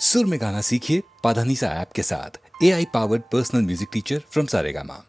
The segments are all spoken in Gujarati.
सुर में गाना सीखिए पाधानीसा ऐप के साथ। AI powered personal music teacher from Saregama.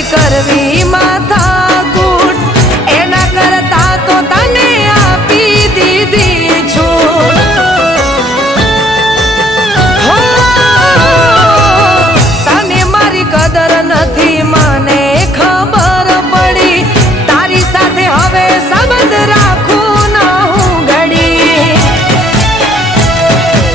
નથી કરવી માથાકૂટ, એના કરતા તો તને આપી દીધી છૂટ. હો, તને મારી કદર નથી મને ખબર પડી, તારી સાથે હવે સંબંધ રાખું ન હું ઘડી.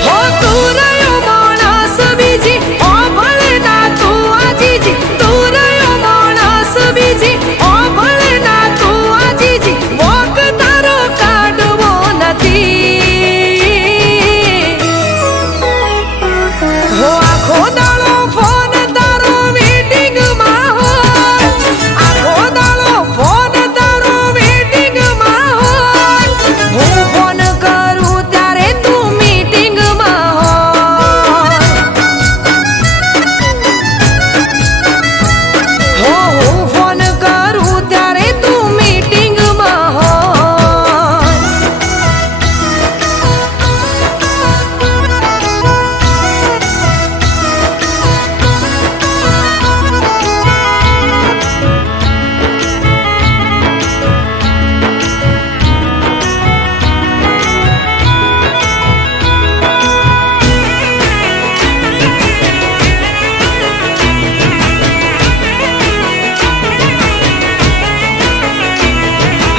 હો તું રહ્યો માણસ બીજી, ઓ ભલે ના તું આજીજી, તું રહ્યો માણસ બીજી, ઓ ભલે ના તું આજીજી, વોક તારો કાઢવો નથી. હો આખો દાડો ફોન તારો વેટિંગમાં હોય, આખો દાડો ફોન તારો વેટિંગમાં હોય, હું ફોન કરું ત્યારે તું મીટિંગમાં હોય. હો હું ફોન કરું ત્યારે તું મીટિંગમાં હોય.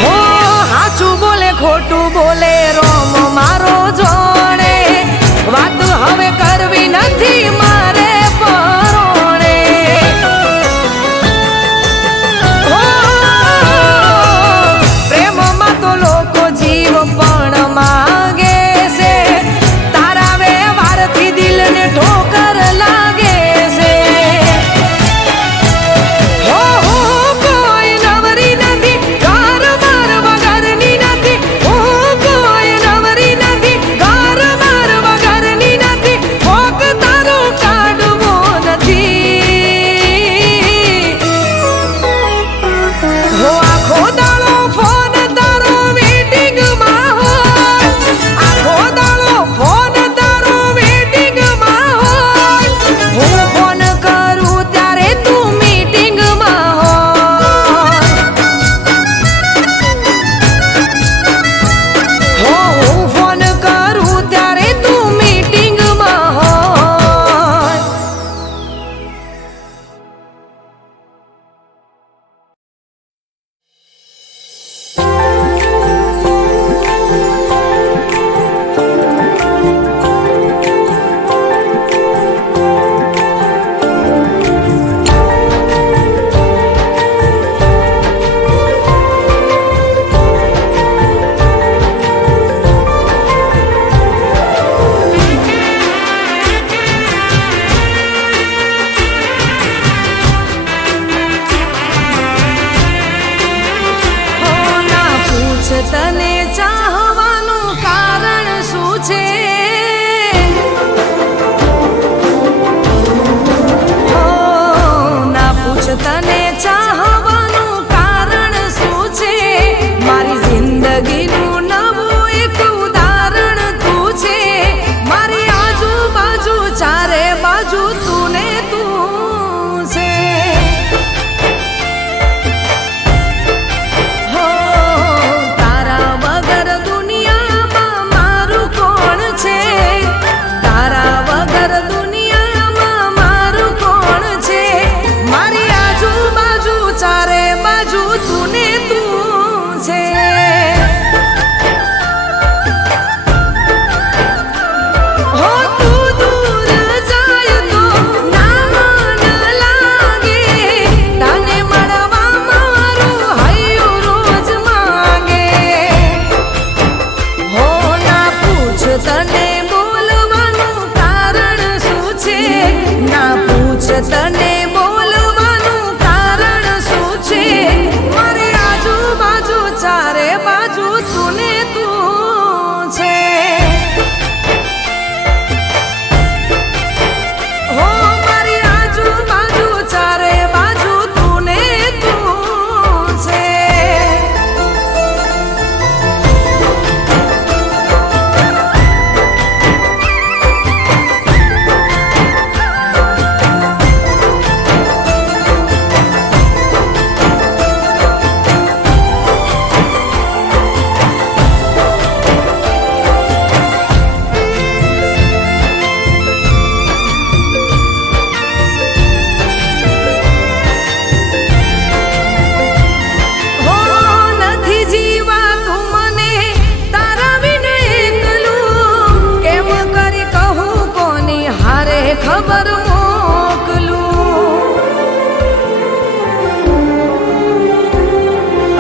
હો હાચું બોલે ખોટું બોલે રોમ મારો જોડે, વાત હવે કરવી નથી મારે પરોણે. હો, પ્રેમમાં તો લોકો જીવ પણ માગે છે, તારા વ્યવહારથી દિલને ઠોકર લાગે છે. હો હું કોઈ નવરી નથી, ઘર બાર વગરની નથી, હું કોઈ નવરી નથી, ઘર બાર વગરની નથી, ભોગ તારો કાઢવો નથી. હો આખો દાડો ફોન તારો વેટિંગમાં હોય, આખો દાડો ફોન તારો વેટિંગમાં હોય, હું ફોન કરું ત્યારે તું મીટિંગમાં હોય. હો હું ફોન કરું ત્યારે તું મીટિંગમાં હોય. હો ના પૂછ તને ચાહવાનું કારણ શું છે, હો ના પૂછ તને ચાહવાનું કારણ શું છે, મારી જિંદગીનું નવું એક ઉદાહરણ તું છે, મારી આજુબાજુ ચારે બાજુ તું ને તું છે. હો તારા વગર દુનિયામાં મારું કોણ છે, તારા વગર દુનિયામાં મારું કોણ છે, મારી આજુબાજુ ચારે ખબર મોકલું.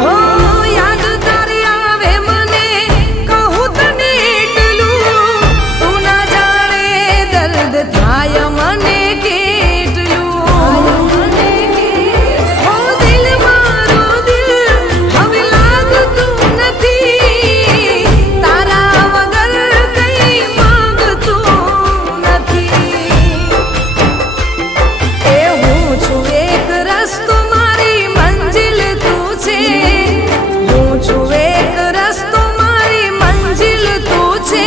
ઓ યાદ તારી આવે મને કહું તને એટલું, તું ના જાણે દર્દ થાય મને કેટલું. ઓ દિલ મારો દિલ હવે લાગતું નથી, તારા વગર કઈ માંગતું નથી. એ હું છું એક રસ્તો, મારી મંજિલ તું છે. હું છું એક રસ્તો, મારી મંજિલ તું છે.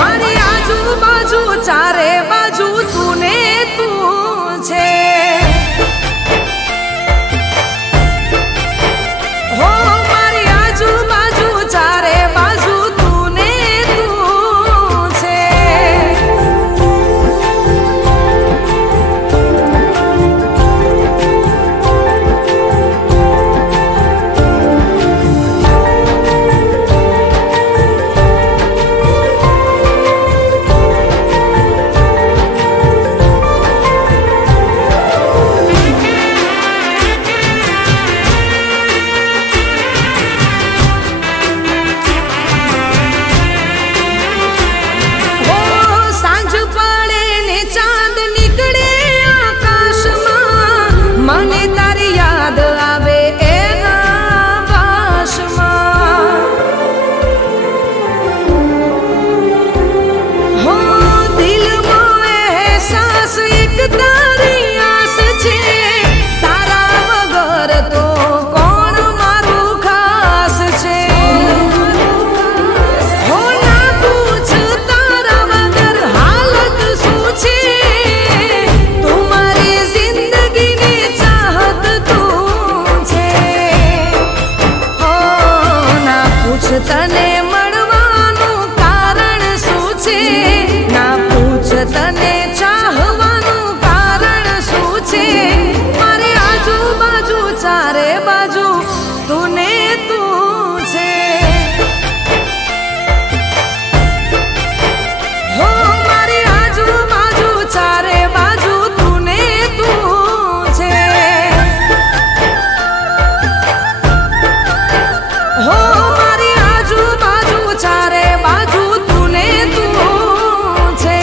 મારી આજુબાજુ ચારે બાજુ તું ને તું છે. હો મારી આજુબાજુ ચારે બાજુ તું ને તું છે. ઓ સાંજ પડે ને ચાંદ નીકળે આકાશમાં, મને તારી યાદ આવે એના ભાષમાં. હો દિલમાં અહેસાસ એક તારી આસ છે, તારા વગર તો કોણ મારું ખાસ છે. હો ના પૂછ તારા વગર હાલત શું છે, તું મારી જિંદગીની ચાહત તું છે. હો ના પૂછ તને મળવાનું કારણ શું છે, ના પૂછ તને ચાહવાનું કારણ શું છે. મારી આજુબાજુ ચારે બાજુ તું ને તું છે. હો મારી આજુબાજુ ચારે બાજુ તું ને તું છે. હો મારી આજુબાજુ ચારે બાજુ તું ને તું છે.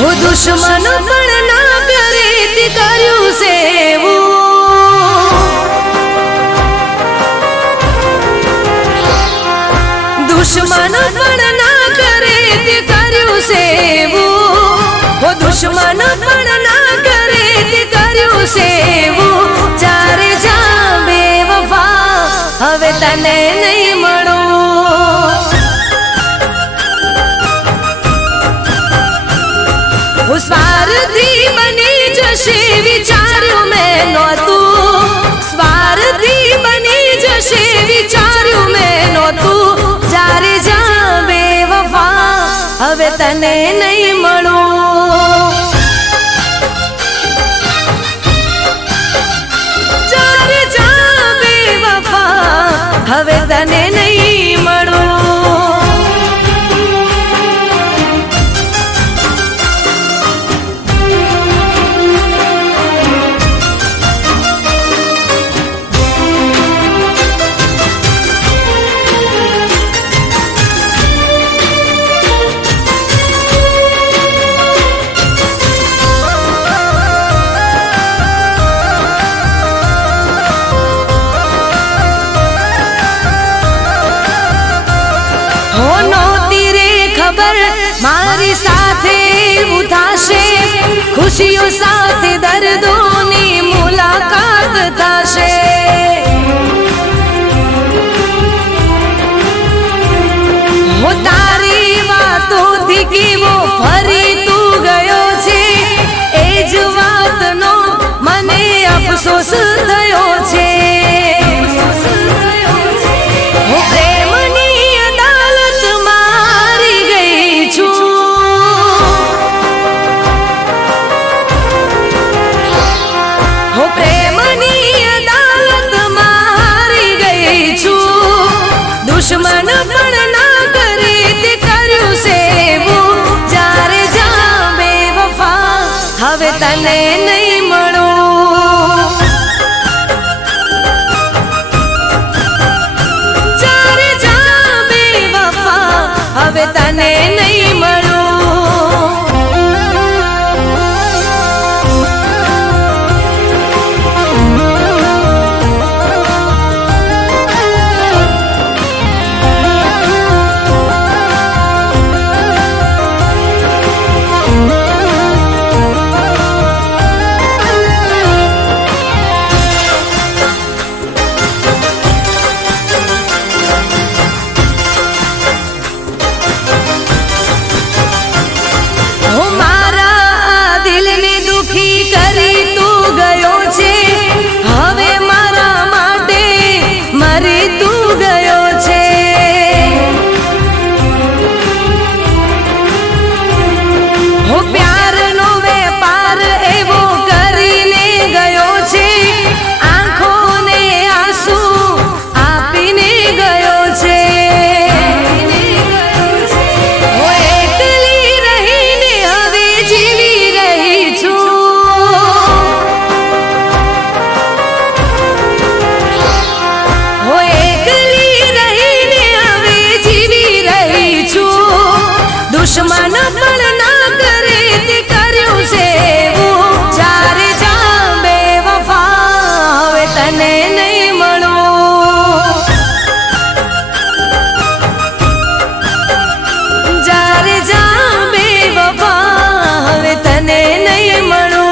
હો દુશ્મન પણ ના કરે તે કર્યું સેવું, દુશ્મન પણ ના કરે તે કર્યું સેવું. હો દુશ્મન પણ ના કરે તે કર્યું સેવું. જ્યારે જા બેવફા હવે તને નહીં મળું. હું સ્વાર્થી બની જશે વિચાર્યું મેં નહોતું, સ્વાર્થી બની જશે વિચાર્યું મેં નહોતું. જ્યારે જા બેવફા હવે તને નહીં મળું. જ્યારે જા બેવફા હવે તને નહીં મળું. મારી સાથે એવું થશે, ખુશીઓ સાથે દર્દોની મુલાકાત થશે. અફસોસ થયો છે. હું પ્રેમની અદાલત મારી ગઈ છું. હું પ્રેમની અદાલત મારી ગઈ છું. દુશ્મન પણ ના કરે તે કર્યું સેવું. જ્યારે જા બેવફા હવે તને નહીં મળું. જ્યારે જા બેવફા હવે તને નહીં મળું. હું મારા દિલને દુખી કરી તું ગયો છે. હવે મારા માટે મરી તું ગયો છે. હું પ્યારનો વેપાર એવો કરીને ગયો છે. આંખોને આંસુ આપીને ગયો છે. હું એકલી રહીને હવે જીવી રહી છું. હું એકલી રહીને હવે જીવી રહી છું. દુશ્મન પણ ના કરે તે કર્યું સેવું. જ્યારે જા બેવફા હવે તને નહીં મળું. જ્યારે જા બેવફા હવે તને નહીં મળું.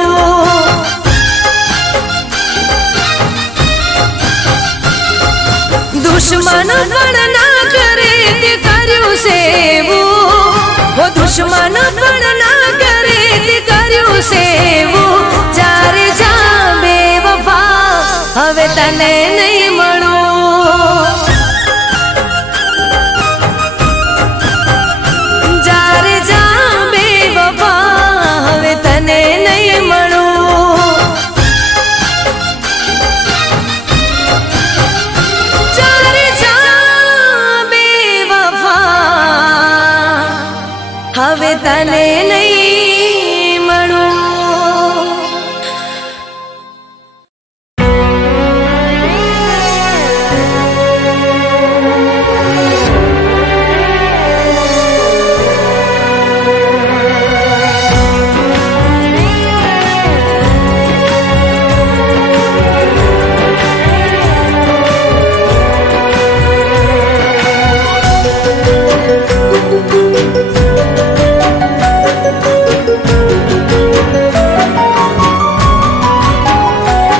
દુશ્મન પણ ના કરે તે કર્યું સેવું. ઓ દુશ્મન પણ ના કરે તે કર્યું સેવું. જ્યારે જા બેવફા હવે તને નહીં મળું. જ્યારે જા બેવફા હવે તને નહીં મળું. જ્યારે જા બેવફા હવે તને નહીં મળું.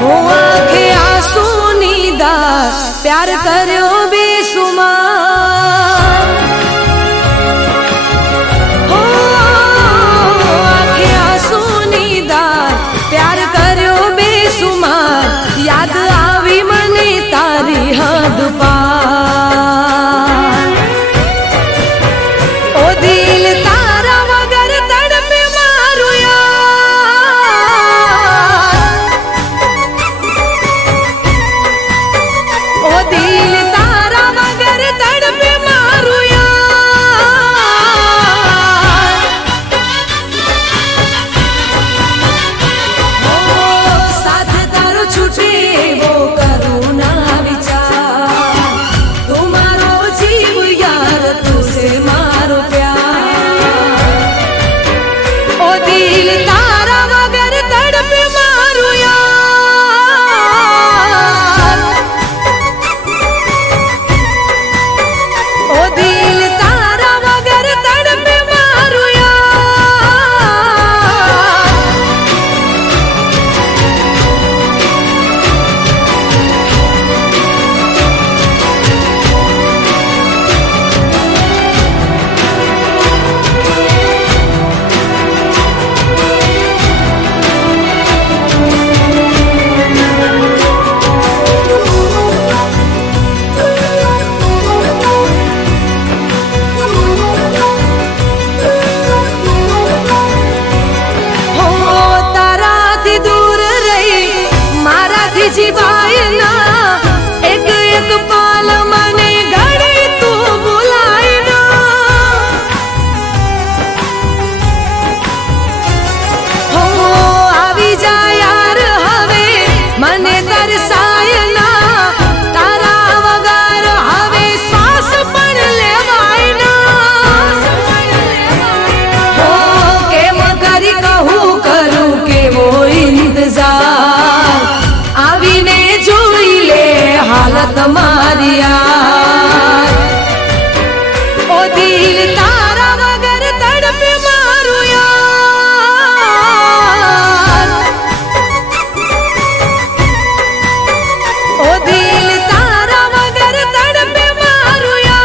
હું આંખે આંસુની દાર પ્યાર કર્યો બેસુમાર. હો આંખે આંસુની દાર પ્યાર કર્યો બેસુમાર. યાદ આવી મને તારી હદ પાર. ઓ દિલ તારા વગર તડપે મારું યાર. ઓ દિલ અમારી યાર ઓ દિલ તારા વગર તડપે મારું યાર ઓ દિલ તારા વગર તડપે મારું યાર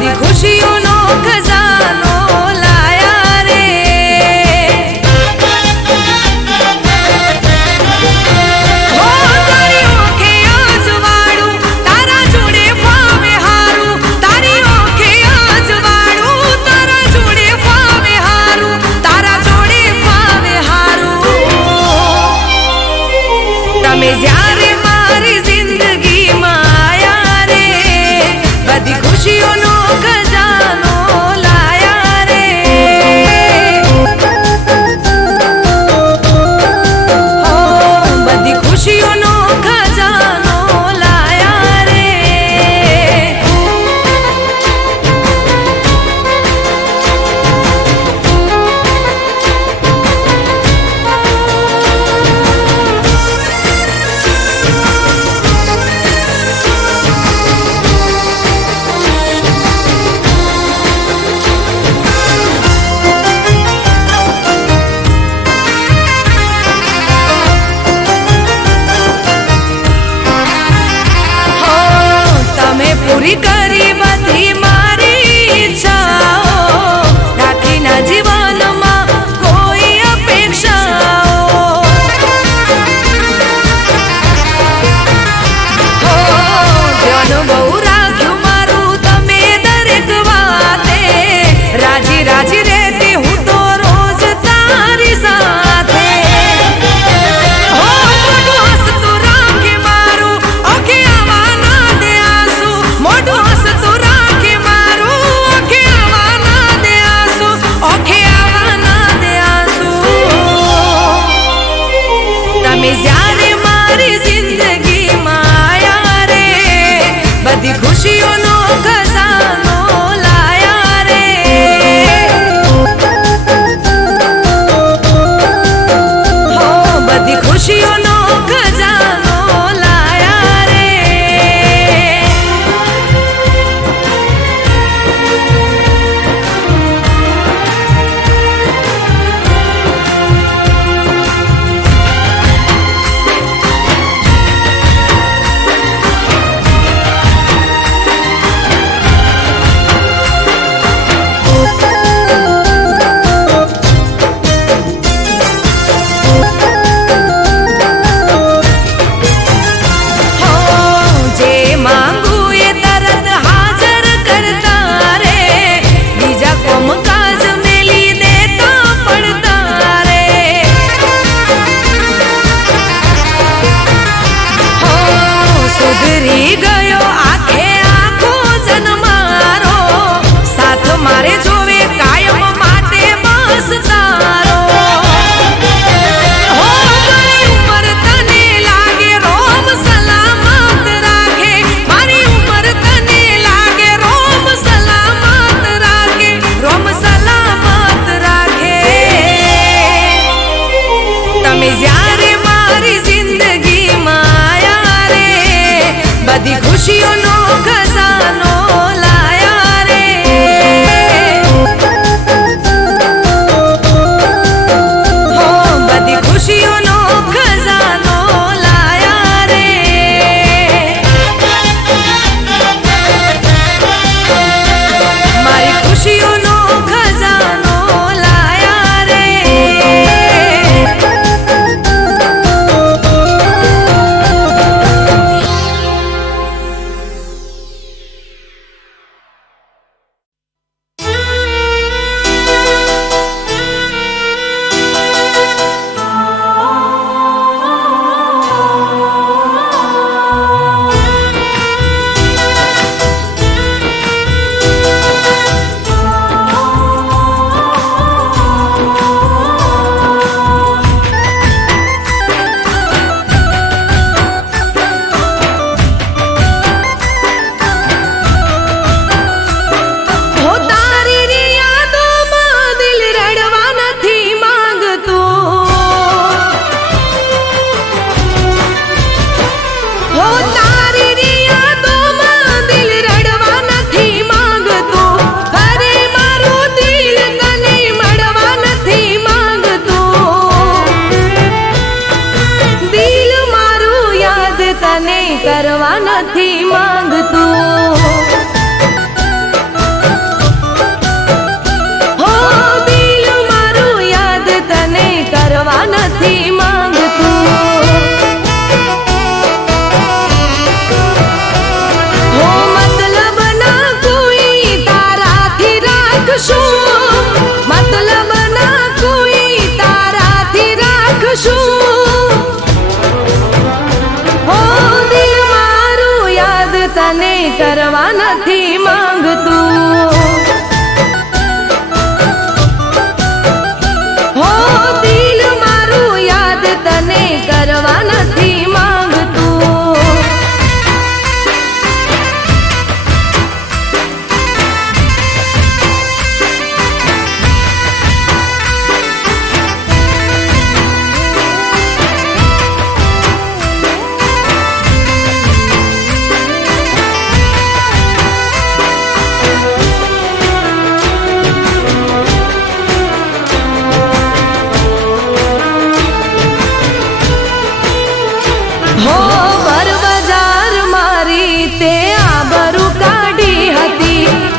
બધી ખુશીઓનો ખજાનો લાયા રે. હો તારી ઓંખે અજવાળું, તારા જોડે ફાવે હારું. તારી ઓંખે અજવાળું, તારા જોડે ફાવે હારું. તારા જોડે ફાવે હારું. તમે જ્યારે મારી જિંદગીમાં આયા રે, બધી ખુશીઓનો ખજાનો લાયા રે. હો બધી ખુશીઓનો ખજાનો લાયા રે.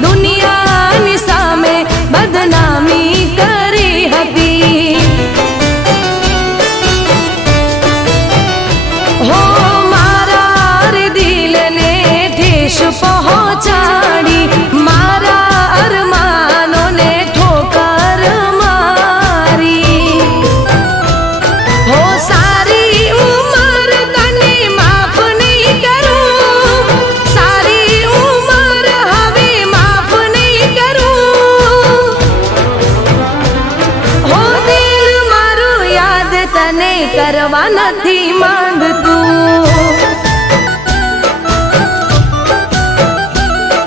દુનિયાની સામે બદનામી કરી હતી. હો મારા રે દિલને ઠેસ પહોંચાડી, મારા અરમાનોને ઠોકર મારી. હો સારી ઉંમર તને માફ નહીં કરું, સારી ઉંમર હવે માફ નહીં કરું. હો દિલ મારું યાદ તને કરવા નથી માંગતું.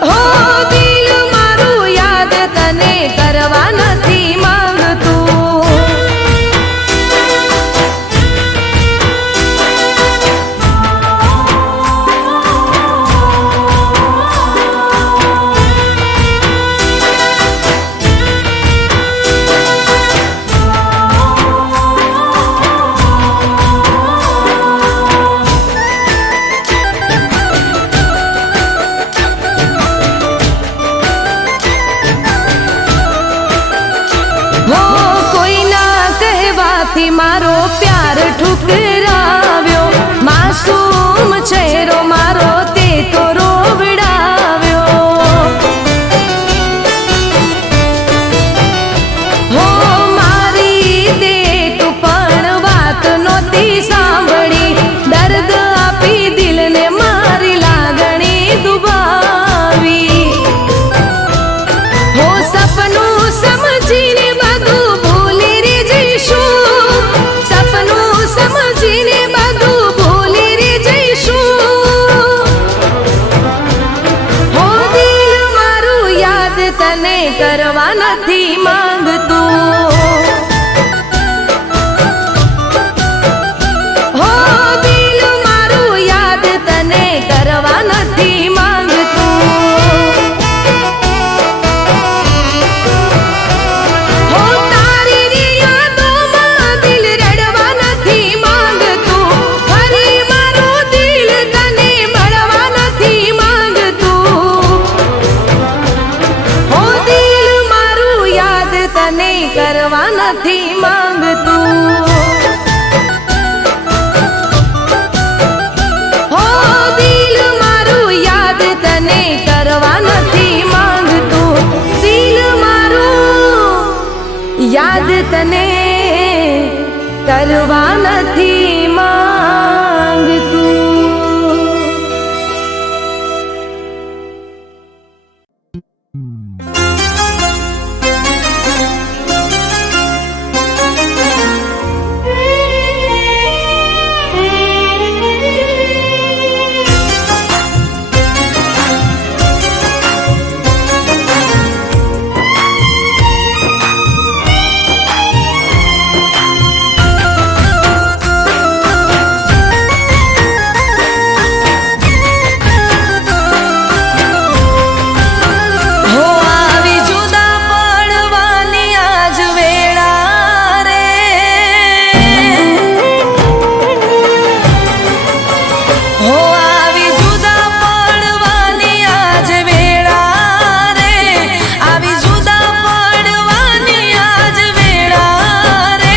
હો દિલ મારું યાદ તને કરવા નથી માંગતું. હો કોઈના કહેવાથી મારો પ્યાર ઠુકરાવ્યો, માસૂમ ચહેરો મારો તે તો રોવડાવ્યો. હો મારી તે તું પણ વાત નહોતી સાંભળી, દર્દ આપી દિલને મારી લાગણી દુભાવી. હો સપનું સમજીને બધું ભૂલી રે જઈશું, સપનું સમજીને બધું ભૂલી રે જઈશું. હો દિલ મારું યાદ તને કરવા નથી માંગતું. હો દિલ મારું યાદ તને કરવા નથી માંગતું. હો તારી રે યાદોમાં દિલ રડવા નથી માંગતું, ફરી મારું દિલ તને મળવા નથી માંગતું. હો દિલ મારું યાદ તને કરવા નથી માંગતું. હો દિલ મારું યાદ તને કરવા નથી માંગતું. દિલ મારું યાદ તને કરવા નથી માંગતું. હો આવી જુદા પડવાની આજ વેળા રે, હો આવી જુદા પડવાની આજ વેળા રે, આવી જુદા પડવાની આજ વેળા રે.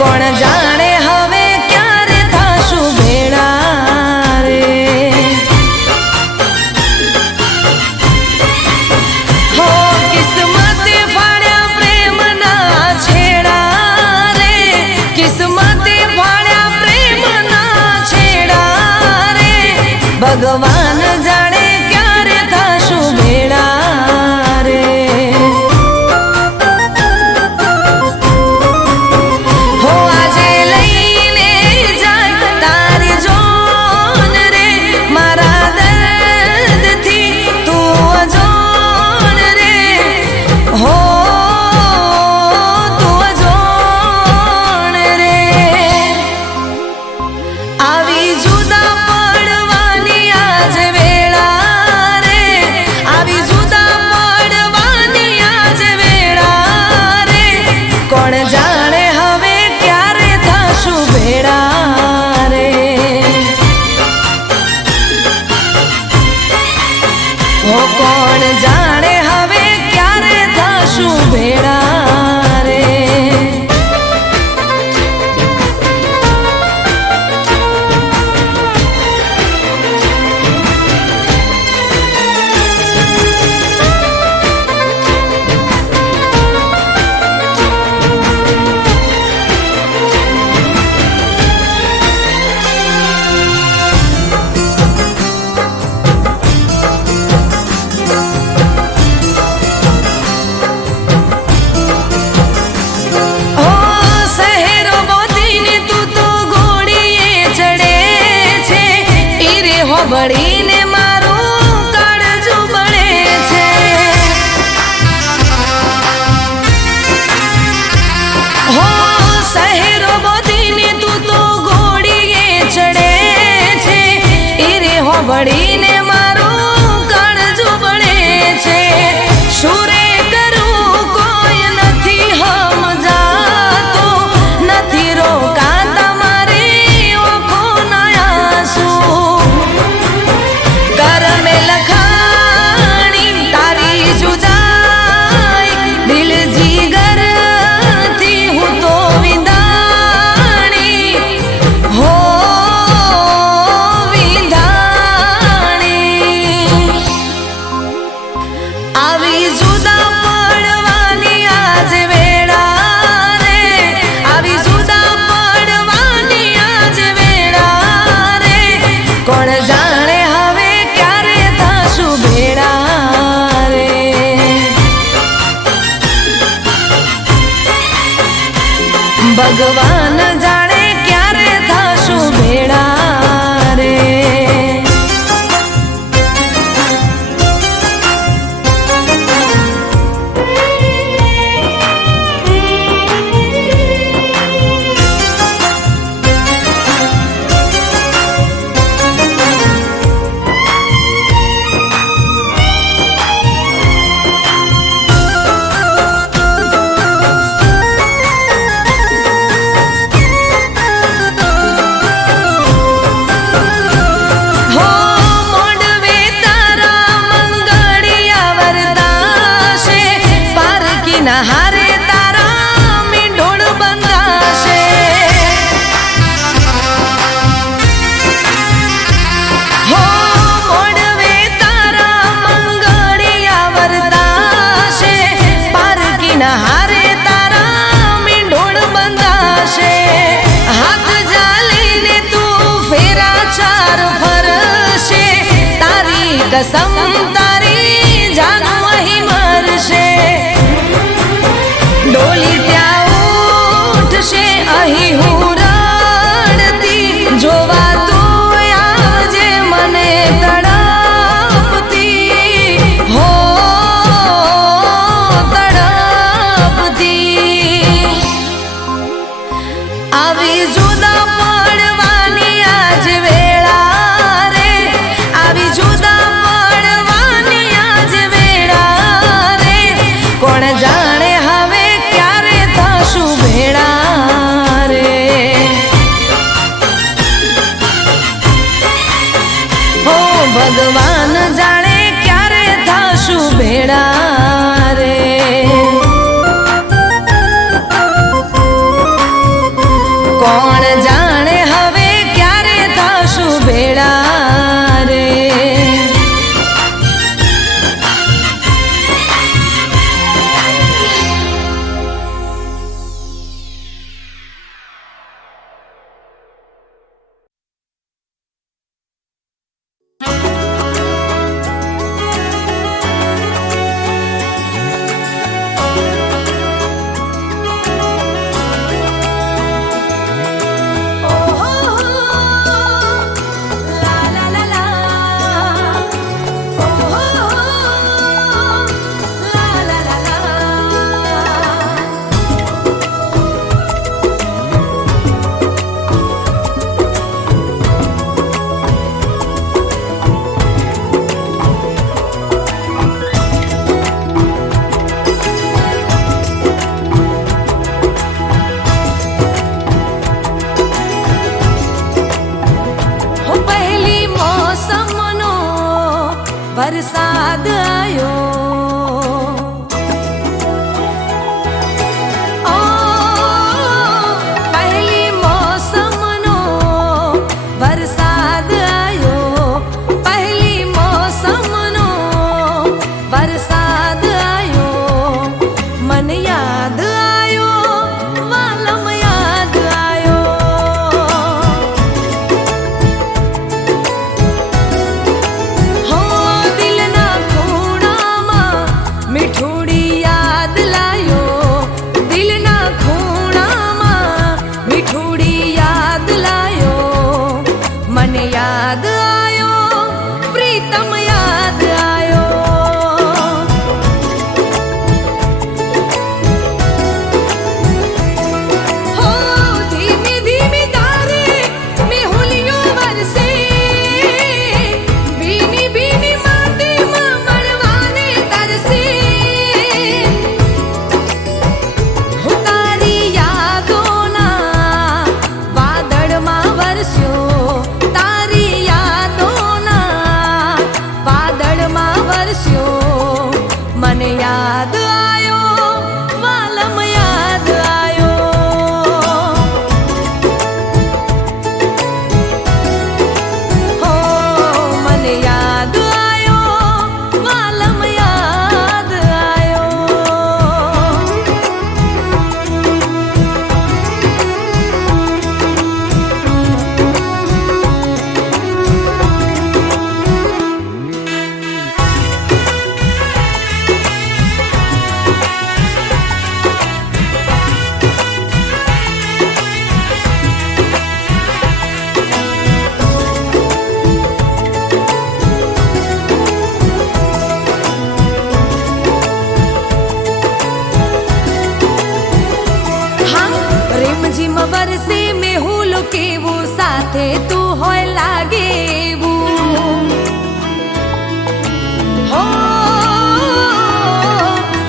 કોણ જાણે હવે ક્યારે થાશું ભેળા રે. હો કિસ્મતે ફાડ્યા પ્રેમના છેડા રે, કિસ્મતે ફાડ્યા પ્રેમના છેડા રે. ભગવાન જાણે ક્યારે થાશું ભેળા રે. હો આજે લઈને જાય તારી જોન રે, મારા દર્દથી તું અજોણ રે. હો તું અજોણ રે. આવી જુદા પડવાની આજ સાંભળીને મારું કાળજું બળે છે. શું રે કરું કોઈ નથી સમજાતું, નથી રોકાતા મારી આંખોના આંસુ. કરમે લખાણી તારી જુદાઈ, દિલ જીગરથી હું તો વિદાણી હો વિદાણી. આવી જુદા પડવાની આજ વેળા રે, આવી જુદા પડવાની આજ વેળા રે. કોણ જાણે હવે ક્યારે થશું ભેળા રે. ભગવાન જાણે ક્યારે થશું ભેળા રે. હો મોડવે તારા મંગળિયા વરદાશે, પારકીના હારે તારા મીંઢોળ બંધાશે. હો મોડવે તારા મંગળિયા વરદાશે, પારકીના હારે તારા મીંઢોળ બંધાશે. હાથ જાલીને તું ફેરા ચાર ફરશે, તારી કસમ તારી જાન અહીં મરશે. ડોલી ત્યાં ઉઠશે અહીં હું રડતી, જોવા તું આવજે મને તડપતી હો તડપતી. આવી જુદા પડવાની આજ વેળા રે, આવી જુદા પડવાની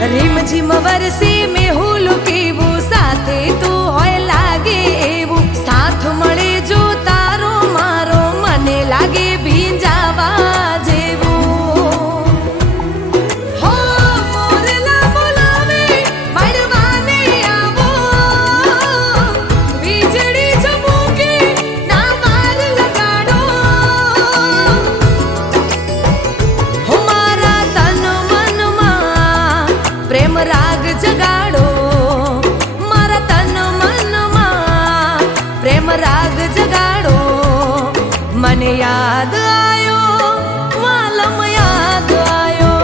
રીમઝીમ વરસે મેહુલ કેવું સાથે તું હોય લાગે એવું સાથ મળે જો તારો મારો મને લાગે ભીંજાવા જેવું હો મોરલા બોલાવે વળવાને આવો વીજળી ચમકે ના વાર લગાડો હો મારા તન મનમાં પ્રેમ રાગ જગાડો મારા તન મનમાં પ્રેમ રાગ જગાડો મને યાદ આયો વાલમ યાદ આયો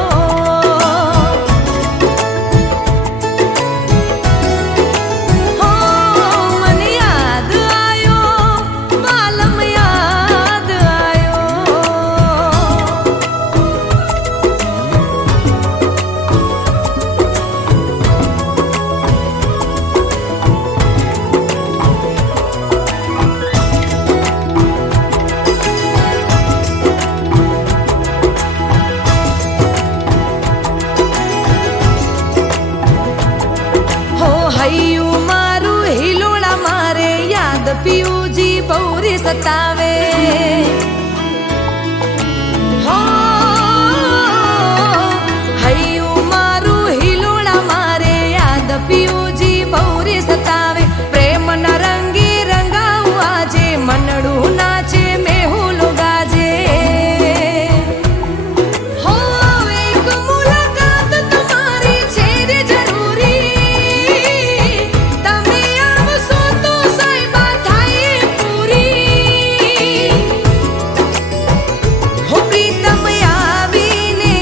હો મને યાદ આયો વાલમ યાદ આયો હો હૈયું મારું હિલોળા મારે યાદ પિયુજી બહુરી સતાવે હો હૈયું મારું હિલોળા મારે યાદ પિયુજી બહુરી સતાવે પ્રેમના રંગે રંગાવું આજે મનડું નાચે મેહુલ ગાજે હો એક મુલાકાત તમારી છે રે જરૂરી તમે આવશો તો સાહેબા થાય પૂરી હો પ્રીતમ આવીને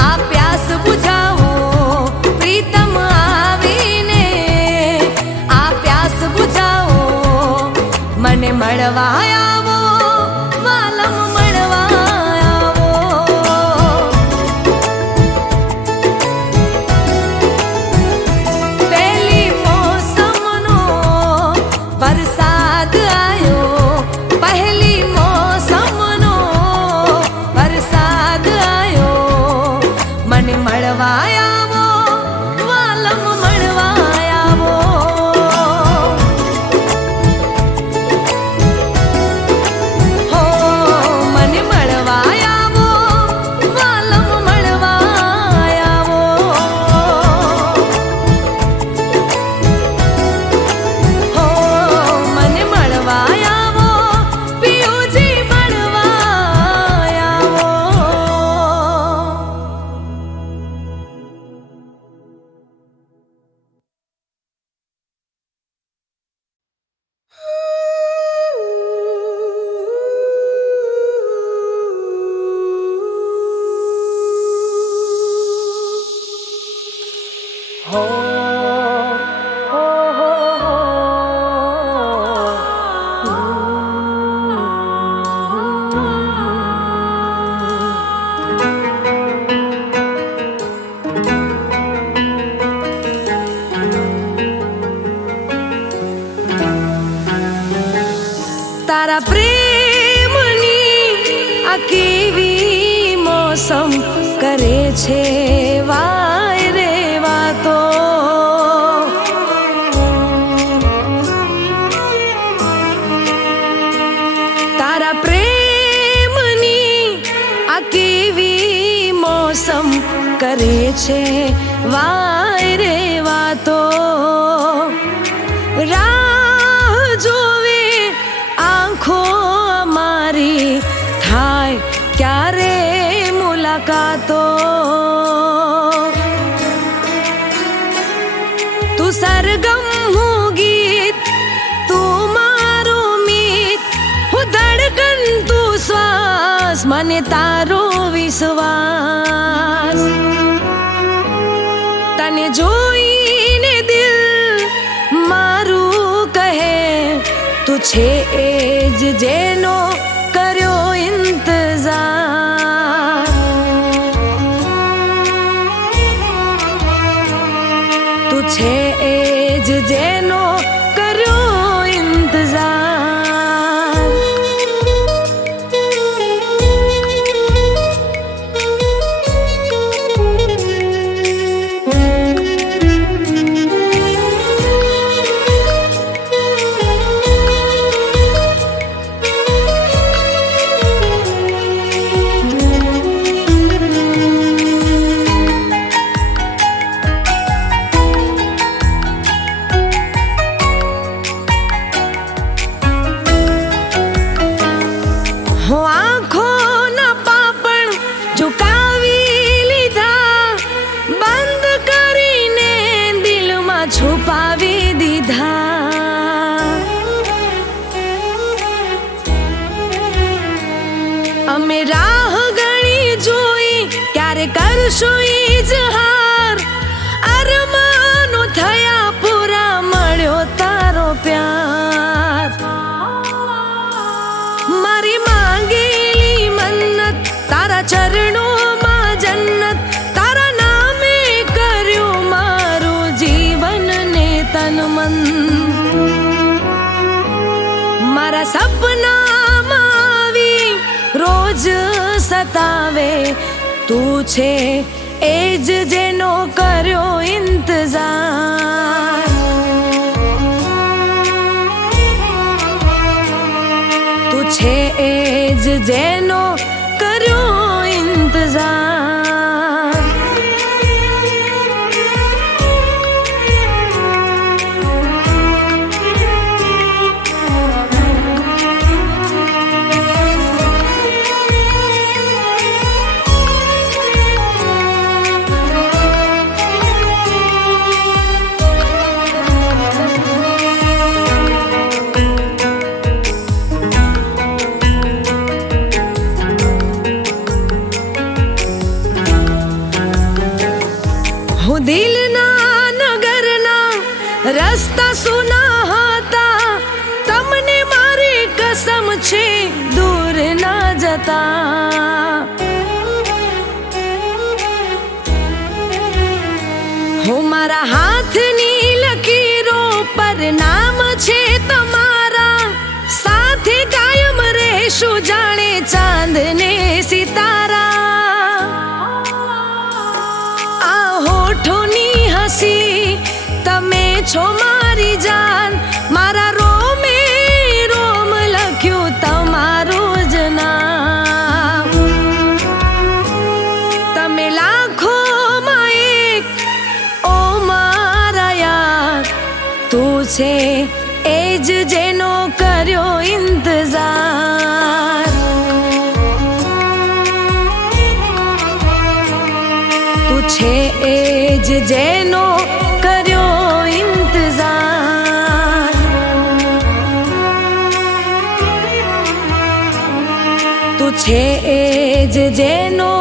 આ પ્યાસ બુઝાવો પ્રીતમ આવીને આ પ્યાસ બુઝાવો મને મળવા આવો વાલમ મળવા આવો પહેલી મોસમનો વરસાદ આયો પહેલી મોસમનો વરસાદ આયો મને મળવા આવો વાલમ મળવા આવો હો મને મળવા આવો વાલમ મળવા આવો હો મને મળવા આવો પિયુજી મળવા આવો તારા પ્રેમની આ કેવી મોસમ કરે છે વાય રે વાતો તારા પ્રેમની આ કેવી મોસમ કરે છે વાય રે વાતો રાહ જોવે આંખો અમારી થાય ક્યારે મુલાકાતો તું સરગમ હું ગીત તું મારું મીત હું ધડકન તું શ્વાસ મને તારો વિશ્વાસ તને જોઈને દિલ મારું કહે તું છે એ જ જેનો કર્યો ઇંતજાર તું છે એ જ જેનો કર્યો ઇંતજાર તું છે એ જ જેનો કર્યો ઇંતજાર. તું છે એ જ જેનો કર્યો ઇંતજાર. હું દિલના નગરના રસ્તા સુના હતા, તમને મારી કસમ છે દૂર ના જતા. હું મારા હાથની લકીરો પર નામ છે તમારા, સાથે કાયમ રહેશું જાણે ચાંદ ને સિતારા. તમે છો મારી જાન, મારા રોમે રોમ લખ્યું તમારું જ નામ. તમે લાખોમાં એક ઓ મારા યાર, તું છે એ જ જેનો કર્યો ઇંતજાર. તું છે એ જ જેનો કર્યો ઇંતજાર. તું છે એ જ જેનો